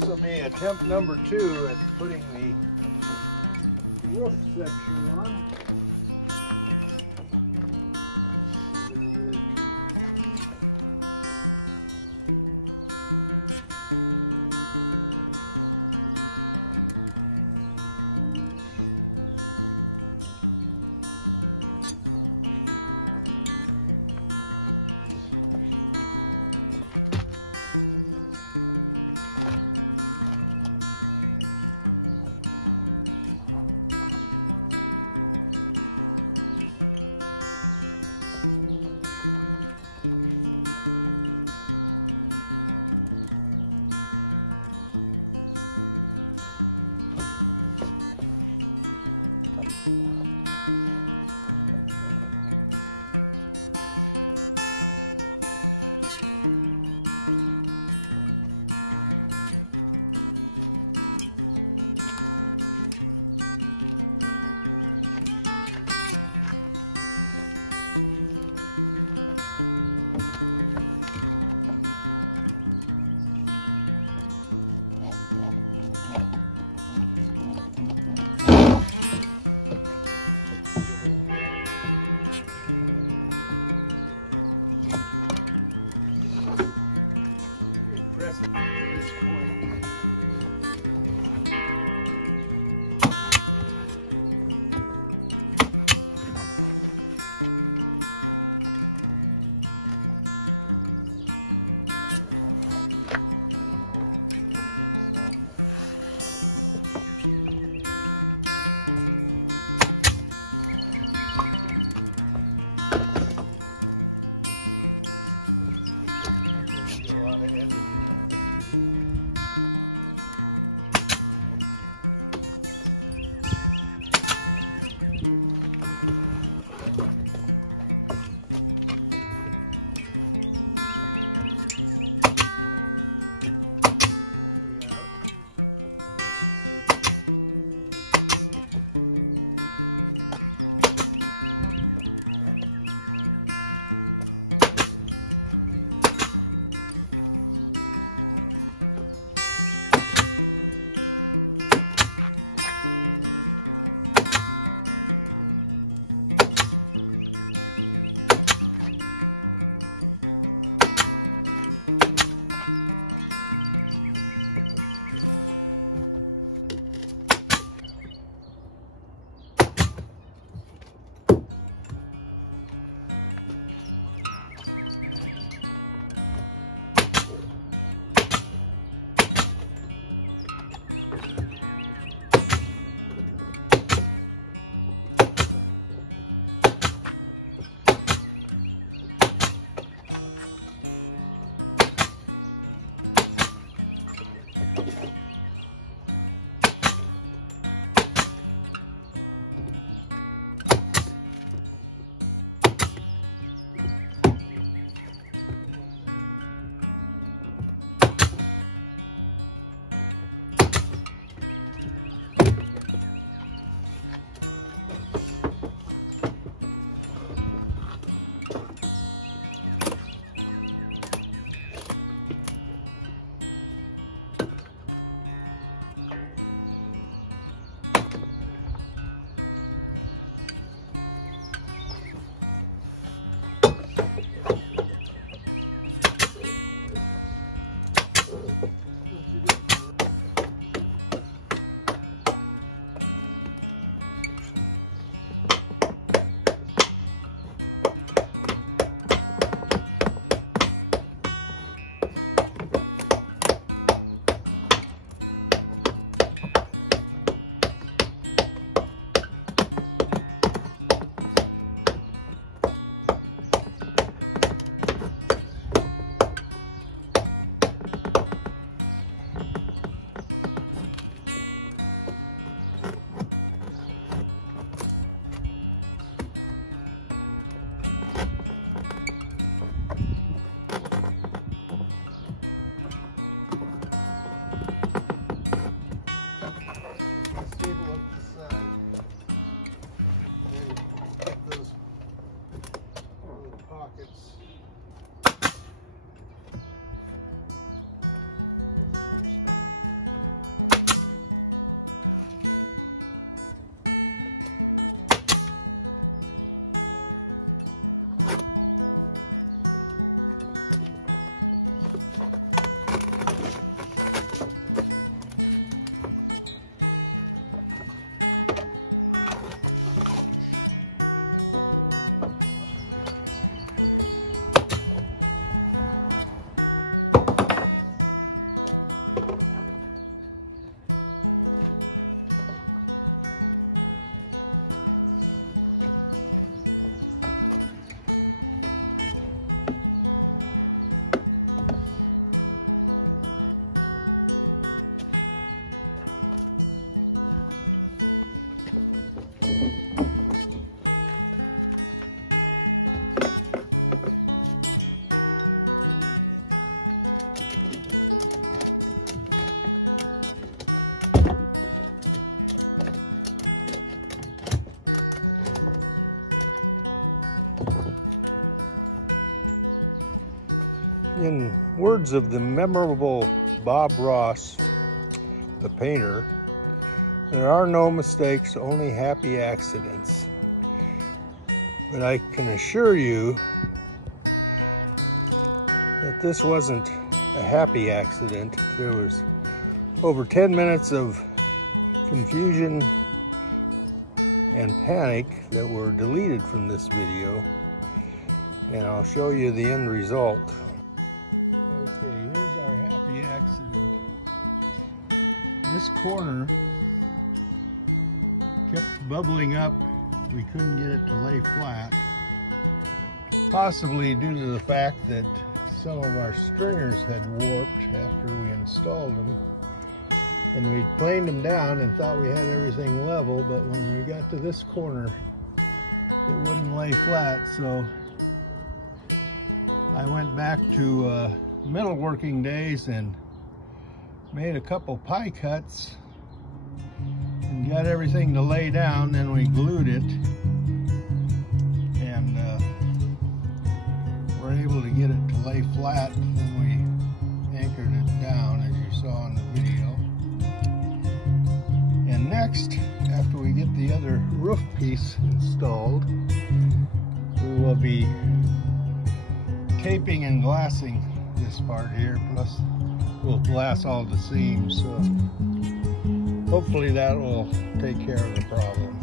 This will be attempt number 2 at putting the roof section on. In words of the memorable Bob Ross, the painter, there are no mistakes, only happy accidents. But I can assure you that this wasn't a happy accident. There was over 10 minutes of confusion and panic that were deleted from this video, and I'll show you the end result. Okay, here's our happy accident. This corner kept bubbling up. We couldn't get it to lay flat, possibly due to the fact that some of our stringers had warped after we installed them, and we planed them down and thought we had everything level, but when we got to this corner it wouldn't lay flat. So I went back to metalworking days and made a couple pie cuts and got everything to lay down. Then we glued it, and we're able to get it to lay flat when we anchored it down, as you saw in the video. And next, after we get the other roof piece installed, we will be taping and glassing this part here, plus we'll glass all the seams, so hopefully that will take care of the problem.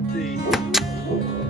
put the